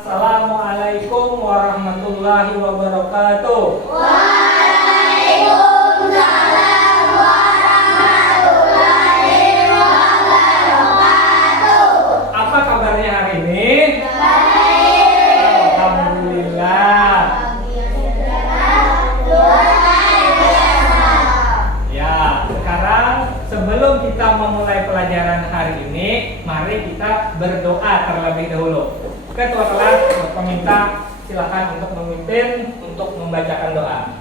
Assalamualaikum warahmatullahi wabarakatuh. Waalaikumsalam warahmatullahi wabarakatuh. Apa kabarnya hari ini? Baik. Alhamdulillah. Ya, sekarang sebelum kita memulai pelajaran hari ini, mari kita berdoa terlebih dahulu. Ketua kelas meminta silakan untuk memimpin untuk membacakan doa.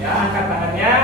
Ya, angkat tangannya.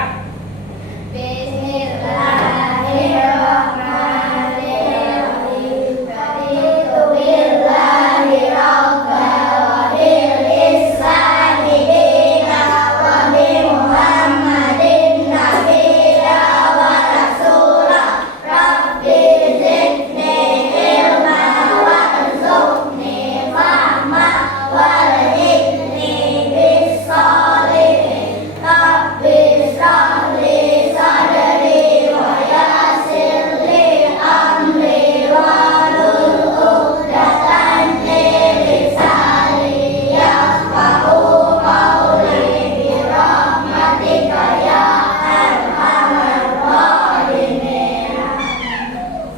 Bismillahirrahmanirrahim. Bismillahirrahmanirrahim. Islami dina wa bi Muhammadin nabiyya wa rasulah. Rabbi zidni ilma warzuqni fahma warzuqni bis-shalihin. Rabbi shrah li sadri wa yassir li amri wahlul 'uqdatam min lisani yafqahu qawli bi rahmatika ya arhamar rahimin.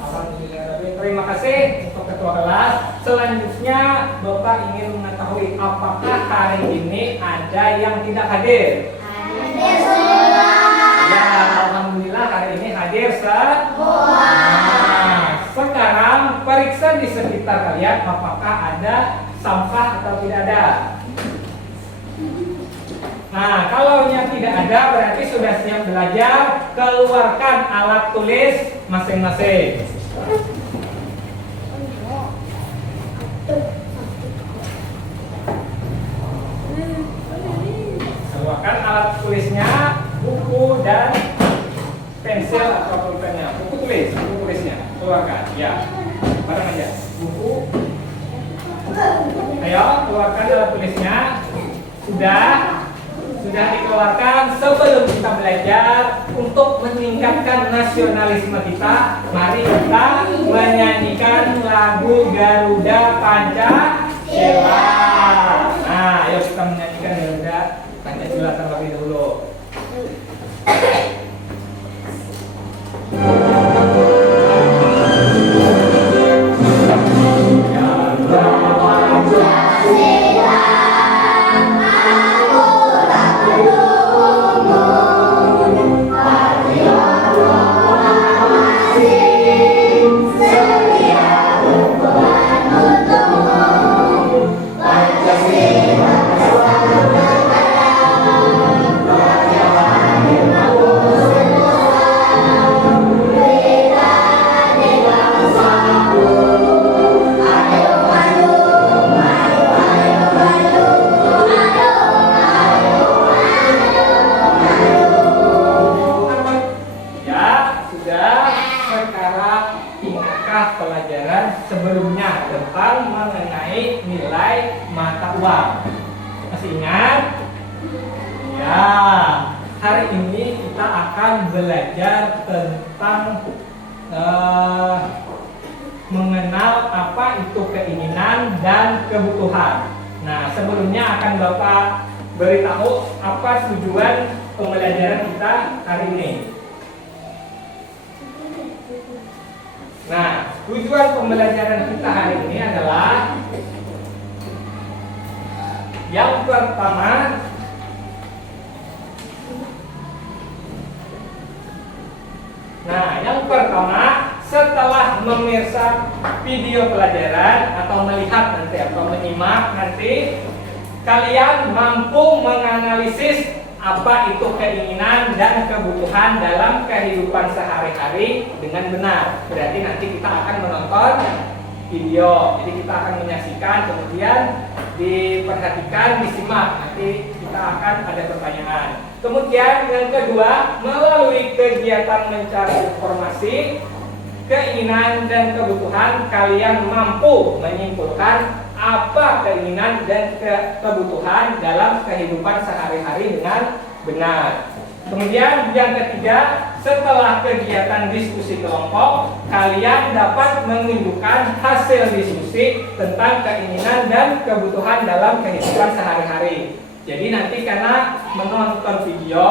Alhamdulillah. Terima kasih untuk ketua kelas. Selanjutnya Bapak ingin mengetahui apakah hari ini ada yang tidak hadir? Hadir semua. Ya, alhamdulillah hari ini hadir semua. Nah, sekarang periksa di sekitar kalian apakah ada sampah atau tidak ada. Nah, kalau yang tidak ada berarti sudah siap belajar. Keluarkan alat tulis masing-masing. Keluarkan alat tulisnya, buku dan pensil atau pulpennya. Buku tulisnya. Keluarkan. Ya. Bareng aja. Buku. Ayo, keluarkan alat tulisnya. Sudah dikeluarkan. Sebelum kita belajar untuk meningkatkan nasionalisme kita, mari kita menyanyikan lagu Garuda Pancasila. Nah, ayo kita menyanyikan Garuda Pancasila terlebih dahulu. Pelajaran sebelumnya tentang mengenai nilai mata uang. Masih ingat? Ya, hari ini kita akan belajar tentang mengenal apa itu keinginan dan kebutuhan. Nah, sebelumnya akan Bapak beritahu apa tujuan pembelajaran kita hari ini. Nah, tujuan pembelajaran kita hari ini adalah yang pertama, setelah memirsa video pelajaran atau melihat nanti atau menyimak nanti, kalian mampu menganalisis apa itu keinginan dan kebutuhan dalam kehidupan sehari-hari dengan benar. Berarti nanti kita akan menonton video. Jadi kita akan menyaksikan, kemudian diperhatikan, disimak. Nanti kita akan ada pertanyaan. Kemudian yang kedua, melalui kegiatan mencari informasi, keinginan dan kebutuhan, kalian mampu menyimpulkan apa keinginan dan kebutuhan dalam kehidupan sehari-hari dengan benar. Kemudian yang ketiga, setelah kegiatan diskusi kelompok, kalian dapat menunjukkan hasil diskusi tentang keinginan dan kebutuhan dalam kehidupan sehari-hari. Jadi nanti karena menonton video,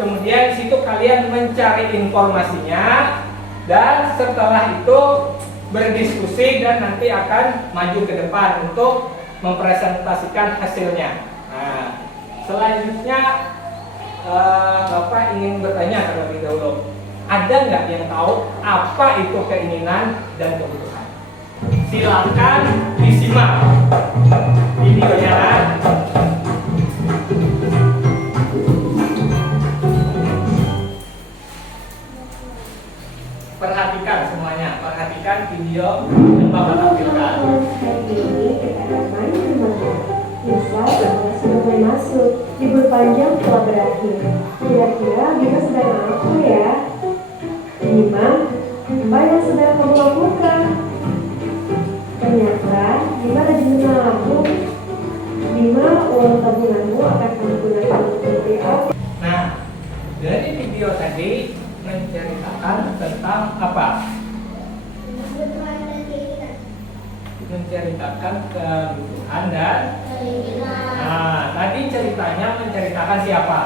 kemudian di situ kalian mencari informasinya, dan setelah itu berdiskusi dan nanti akan maju ke depan untuk mempresentasikan hasilnya. Nah, selanjutnya Bapak ingin bertanya terlebih dahulu, ada nggak yang tahu apa itu keinginan dan kebutuhan? Silakan disimak videonya. Perhatikan semuanya, perhatikan video yang Bapak tampilkan. Misal bahwa sudah mulai masuk, libur panjang telah berakhir. Kira-kira Bima sedang apa ya? Bima, apa yang sedang kamu lakukan? Ternyata Bima rajin menabung. Bima, uang tabunganmu akan kamu gunakan untuk membeli apa? Nah, dari video tadi menceritakan tentang apa? Kebutuhan dan keinginan. Menceritakan kebutuhan dan Keinginan. nah, tadi ceritanya menceritakan siapa?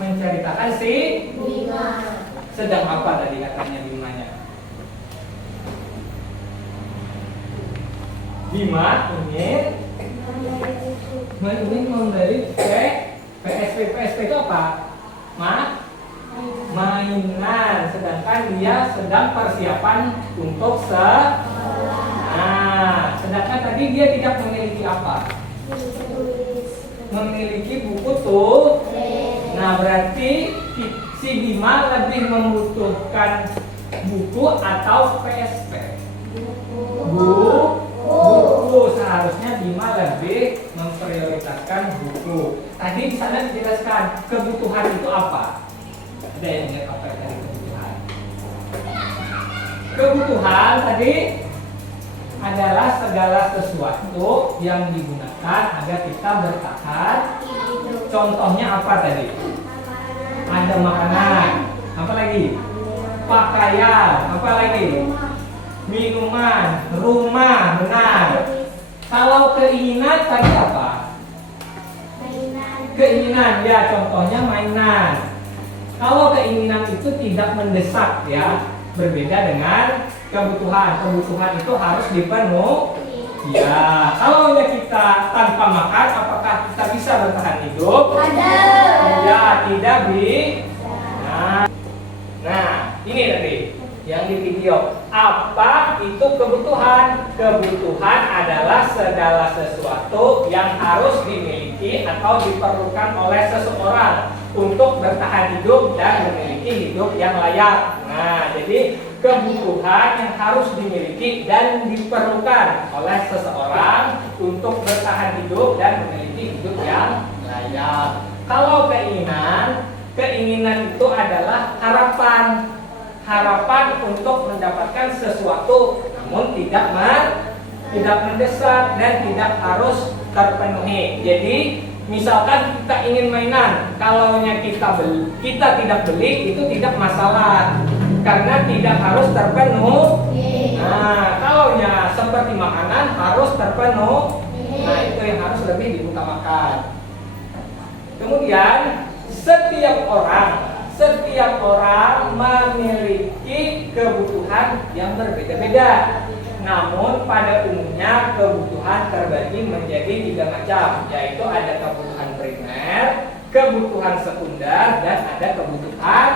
Menceritakan si Bima. sedang apa tadi katanya Bimanya? Bima ingin membeli PSP itu apa? Mainan, sedangkan dia sedang persiapan untuk nah, sedangkan tadi dia tidak memiliki apa? Memiliki buku tuh. Nah, berarti si Bima lebih membutuhkan buku atau PSP? Buku. Seharusnya Bima lebih memprioritaskan buku. Tadi di sana dijelaskan kebutuhan itu apa? Ada yang ingat apa yang tadi kebutuhan? Kebutuhan tadi adalah segala sesuatu yang digunakan agar kita bertahan. Contohnya apa tadi? Ada makanan, apa lagi? Pakaian, apa lagi? Minuman, rumah, benar. Kalau keinginan tadi apa? Keinginan, ya contohnya mainan. Kalau keinginan itu tidak mendesak ya, berbeda dengan kebutuhan. Kebutuhan itu harus dipenuhi. Ya, kalau kita tanpa makan, apakah kita bisa bertahan hidup? Ada. Ya, tidak bisa. Nah, ini tadi yang di video. Apa itu kebutuhan? Kebutuhan adalah segala sesuatu yang harus dimiliki atau diperlukan oleh seseorang untuk bertahan hidup dan memiliki hidup yang layak. Nah, jadi kebutuhan yang harus dimiliki dan diperlukan oleh seseorang untuk bertahan hidup dan memiliki hidup yang layak. Kalau keinginan itu adalah harapan untuk mendapatkan sesuatu, namun tidak mendesak dan tidak harus terpenuhi. Jadi misalkan kita ingin mainan, kalaunya kita tidak beli itu tidak masalah karena tidak harus terpenuhi. Nah, kalaunya seperti makanan harus terpenuhi. Nah, itu yang harus lebih diutamakan. Kemudian setiap orang memiliki kebutuhan yang berbeda-beda. Namun pada umumnya kebutuhan terbagi menjadi 3 macam, yaitu ada kebutuhan primer, kebutuhan sekunder, dan ada kebutuhan.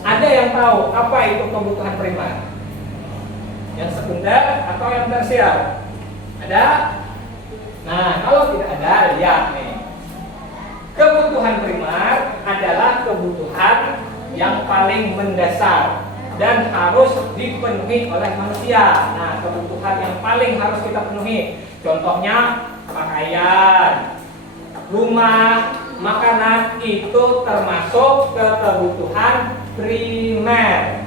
Ada yang tahu apa itu kebutuhan primer? Yang sekunder atau yang tersier? Ada? Nah, kalau tidak ada, lihat nih. Kebutuhan primer adalah kebutuhan yang paling mendasar dan harus dipenuhi oleh manusia. Nah, kebutuhan yang paling harus kita penuhi, contohnya pakaian, rumah, makanan, itu termasuk ke kebutuhan primer.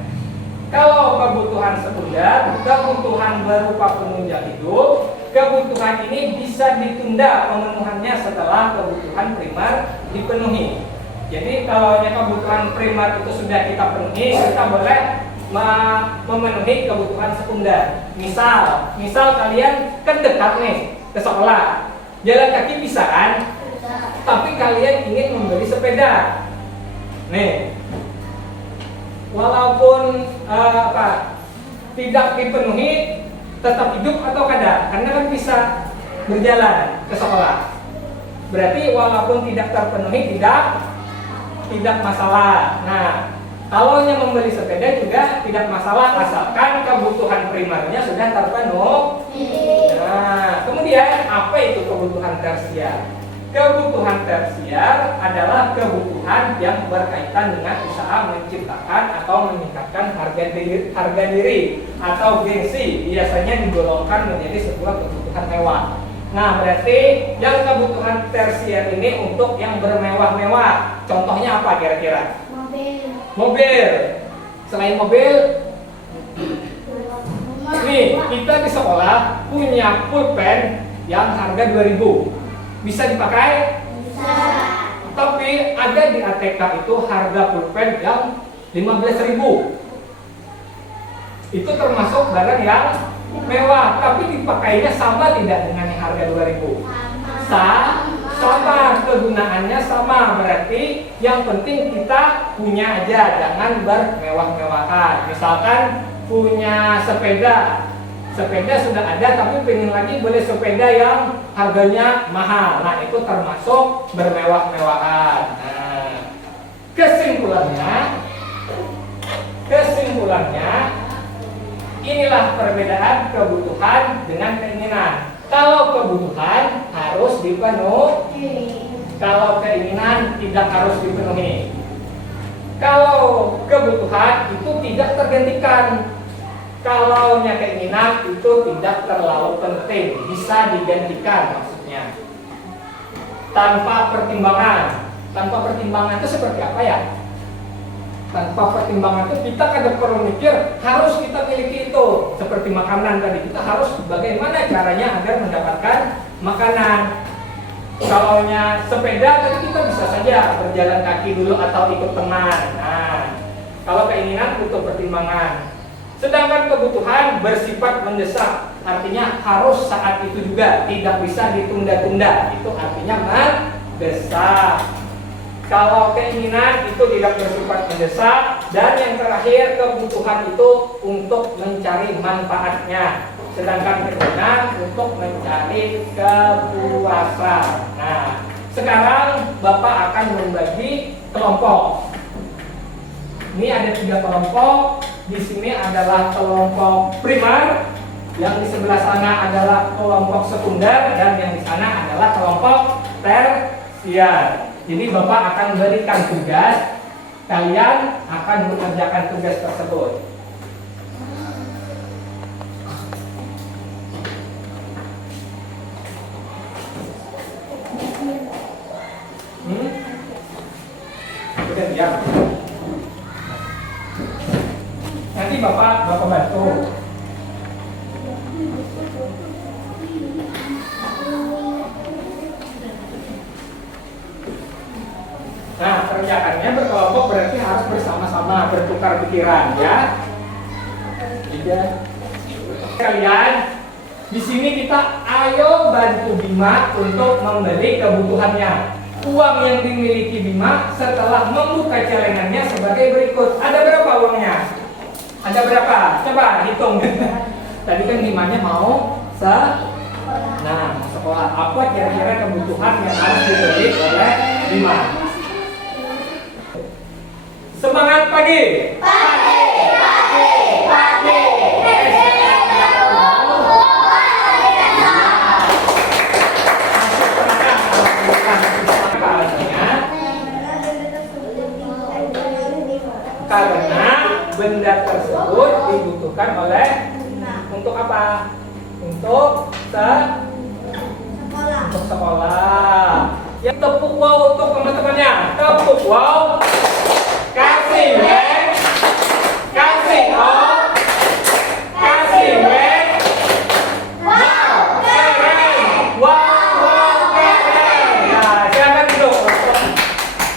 Kalau kebutuhan sekunder, kebutuhan berupa penunjang hidup, kebutuhan ini bisa ditunda pemenuhannya setelah kebutuhan primer dipenuhi. Jadi kalau kebutuhan primer itu sudah kita penuhi, kita boleh memenuhi kebutuhan sekunder. Misal kalian kan dekat nih ke sekolah, jalan kaki bisa kan? Tapi kalian ingin membeli sepeda. Nih, walaupun tidak dipenuhi, tetap hidup atau kada? Karena kan bisa berjalan ke sekolah. Berarti walaupun tidak terpenuhi tidak masalah. Nah, kalau yang membeli sepeda juga tidak masalah asalkan kebutuhan primernya sudah terpenuhi. Nah, kemudian apa itu kebutuhan tersier? Kebutuhan tersier adalah kebutuhan yang berkaitan dengan usaha menciptakan atau meningkatkan harga diri atau gengsi, biasanya digolongkan menjadi sebuah kebutuhan mewah. Nah, berarti yang kebutuhan tersier ini untuk yang bermewah-mewah. Contohnya apa kira-kira? Mobil. Selain mobil, nih kita di sekolah punya pulpen yang harga 2.000. Bisa dipakai? Bisa. Tapi ada di ATK itu harga pulpen yang 15.000. Itu termasuk barang yang mewah, tapi dipakainya sama tidak dengan yang harga 2.000? Sama, kegunaannya sama. Berarti yang penting kita punya aja, jangan bermewah-mewahan. Misalkan punya sepeda sudah ada, tapi pengen lagi beli sepeda yang harganya mahal. Nah, itu termasuk bermewah-mewahan. Nah, kesimpulannya inilah perbedaan kebutuhan dengan keinginan. Kalau kebutuhan harus dipenuhi, kalau keinginan tidak harus dipenuhi. Kalau kebutuhan itu tidak tergantikan, kalau keinginan itu tidak terlalu penting, bisa digantikan maksudnya. Tanpa pertimbangan. Tanpa pertimbangan itu seperti apa ya? Tanpa pertimbangan itu kita kadang perlu mikir harus kita miliki itu. Seperti makanan tadi, kita harus bagaimana caranya agar mendapatkan makanan. Kalau sepeda tadi kita bisa saja berjalan kaki dulu atau ikut teman. Nah, kalau keinginan butuh pertimbangan. Sedangkan kebutuhan bersifat mendesak, artinya harus saat itu juga, tidak bisa ditunda-tunda. Itu artinya mendesak. Kalau keinginan itu tidak bersifat mendesak, dan yang terakhir kebutuhan itu untuk mencari manfaatnya, sedangkan keinginan untuk mencari kepuasan. Nah, sekarang Bapak akan membagi kelompok. Ini ada 3 kelompok. Di sini adalah kelompok primer, yang di sebelah sana adalah kelompok sekunder, dan yang di sana adalah kelompok tersier. Jadi Bapak akan berikan tugas, kalian akan mengerjakan tugas tersebut. Udah diam. Nanti Bapak bantu. Nah, kerjaannya berkelompok berarti harus bersama-sama bertukar pikiran, ya. Kalian di sini kita ayo bantu Bima untuk membeli kebutuhannya. Uang yang dimiliki Bima setelah membuka celengannya sebagai berikut. Ada berapa uangnya? Ada berapa? Coba hitung. Tadi kan Bimanya mau sekolah. Apa kira-kira kebutuhan yang harus dibeli oleh Bima? Semangat pagi. Karena benda tersebut dibutuhkan oleh untuk apa? Untuk sekolah. Ya, tepuk wow untuk teman-temannya. Tepuk wow. Kasih wek. Kasih oh. Kasih wek. Wow, keren. Wow, keren. Nah, silakan duduk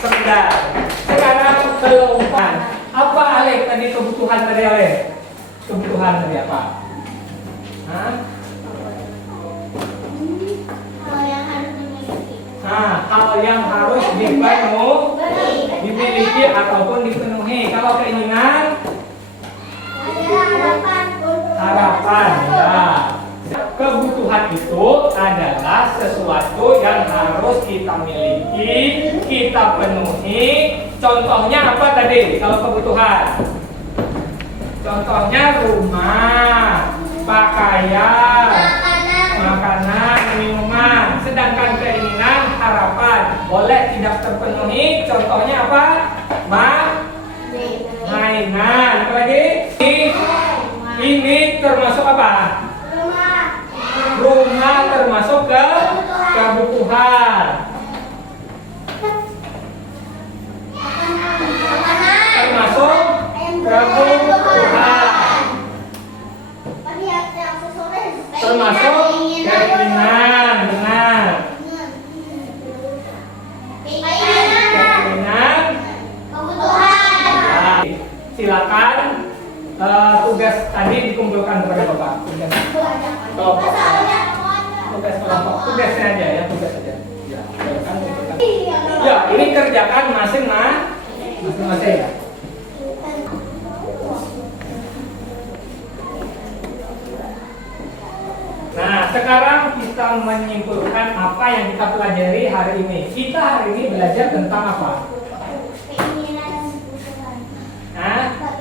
sebentar. hal yang harus dimiliki ataupun dipenuhi. Kalau keinginan, harapan ya. Kebutuhan itu adalah sesuatu yang harus kita miliki, kita penuhi. Contohnya apa tadi kalau kebutuhan? Contohnya rumah, pakaian, makanan, minuman. Sedangkan keinginan, harapan boleh tidak terpenuhi. Contohnya apa? Mainan. Apa lagi? Ini termasuk apa? Rumah termasuk kebutuhan. Termasuk kebutuhan. Termasuk keinginan. Benar. Keinginan. Nah, silakan tugas tadi dikumpulkan kepada Bapak. Tugas kelompok. Tugas kelompok. Tugasnya aja ya, tugas saja. Ya, kumpulkan. Ya, ini kerjakan masing-masing. Nah, sekarang kita menyimpulkan apa yang kita pelajari hari ini. Kita hari ini belajar tentang apa?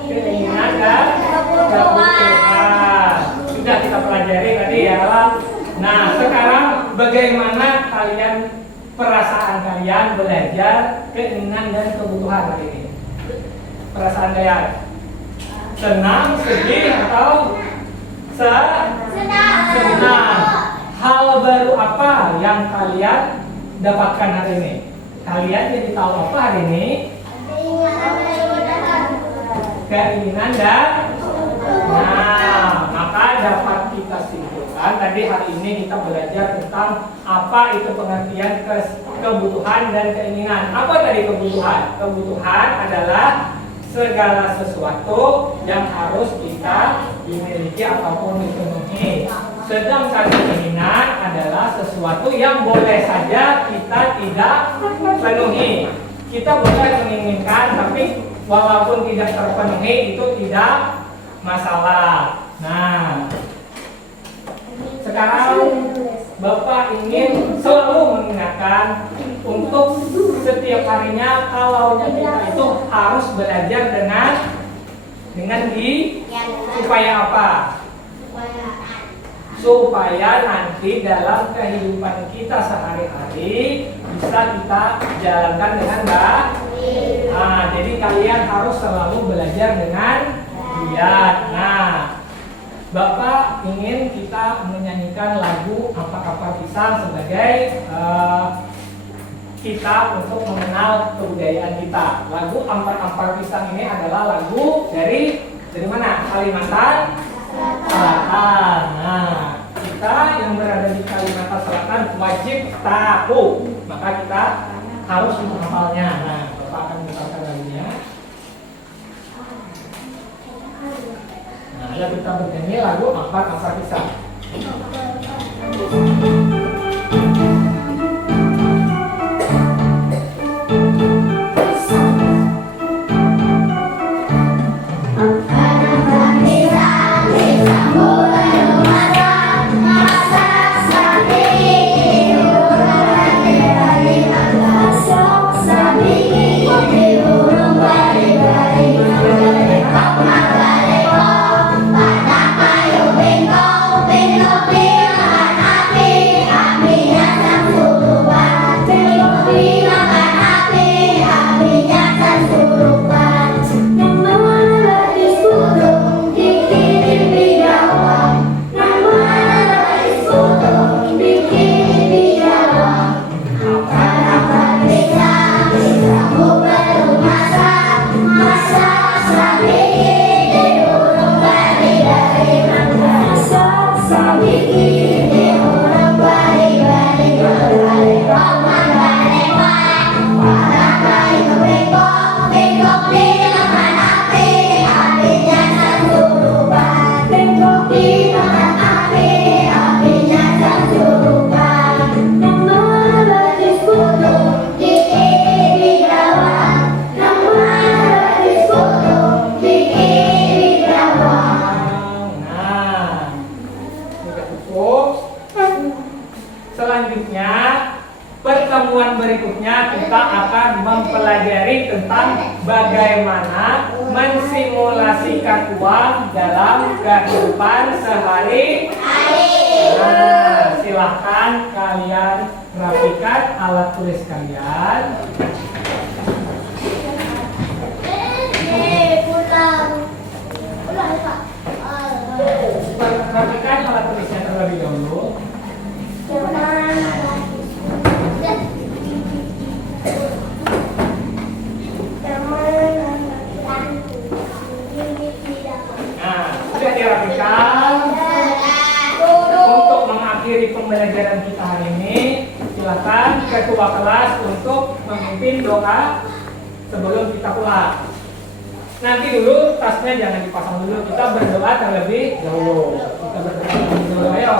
Keinginan dan kebutuhan. Sudah kita pelajari tadi ya. Nah, sekarang bagaimana perasaan kalian belajar keinginan dan kebutuhan hari ini? Perasaan kalian? Senang, sedih, atau senang? Hal baru apa yang kalian dapatkan hari ini? Kalian jadi tahu apa hari ini? Keinginan dan maka dapat kita simpulkan tadi hari ini kita belajar tentang apa itu pengertian kebutuhan dan keinginan. Apa tadi kebutuhan? Kebutuhan adalah segala sesuatu yang harus kita dimiliki ataupun dipenuhi. Sedangkan keinginan adalah sesuatu yang boleh saja kita tidak penuhi. Kita boleh menginginkan, tapi walaupun tidak terpenuhi itu tidak masalah. Nah, sekarang Bapak ingin selalu mengingatkan untuk setiap harinya kalau kita itu harus belajar supaya apa? Supaya nanti dalam kehidupan kita sehari-hari bisa kita jalankan dengan baik. Nah, jadi kalian harus selalu belajar dengan giat. Nah, Bapak ingin kita menyanyikan lagu Ampak-Ampak Pisang sebagai kita untuk mengenal kebudayaan kita. Lagu Ampak-Ampak Pisang ini adalah lagu dari mana? Kalimantan Selatan. Nah, kita yang berada di Kalimantan Selatan wajib tahu, maka kita harus menghafalnya. Nah, Bapak akan menghafalkan lagunya. Nah, ayo kita bernyanyi lagu Ampak-Ampak Pisang. Happy selanjutnya, pertemuan berikutnya kita akan mempelajari tentang bagaimana mensimulasikan uang dalam kehidupan sehari-hari. Nah, silahkan kalian rapikan alat tulis kalian. Pulang Pak. Rapikan alat tulisnya terlebih dahulu. Nah, sudah dirapikan. Untuk mengakhiri pembelajaran kita hari ini, silakan ketua kelas untuk memimpin doa sebelum kita pulang. Nanti dulu tasnya jangan dipasang dulu, kita berdoa terlebih dahulu. Kita berdoa terlebih dahulu, ayo.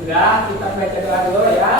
Sudah, kita baca doa dulu ya.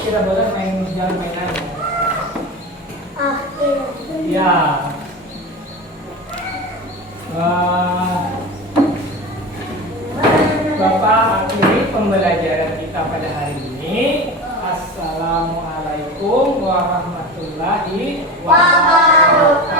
Kita boleh main jalan mainan. Ya. Bapak akhiri pembelajaran kita pada hari ini. Assalamualaikum warahmatullahi wabarakatuh.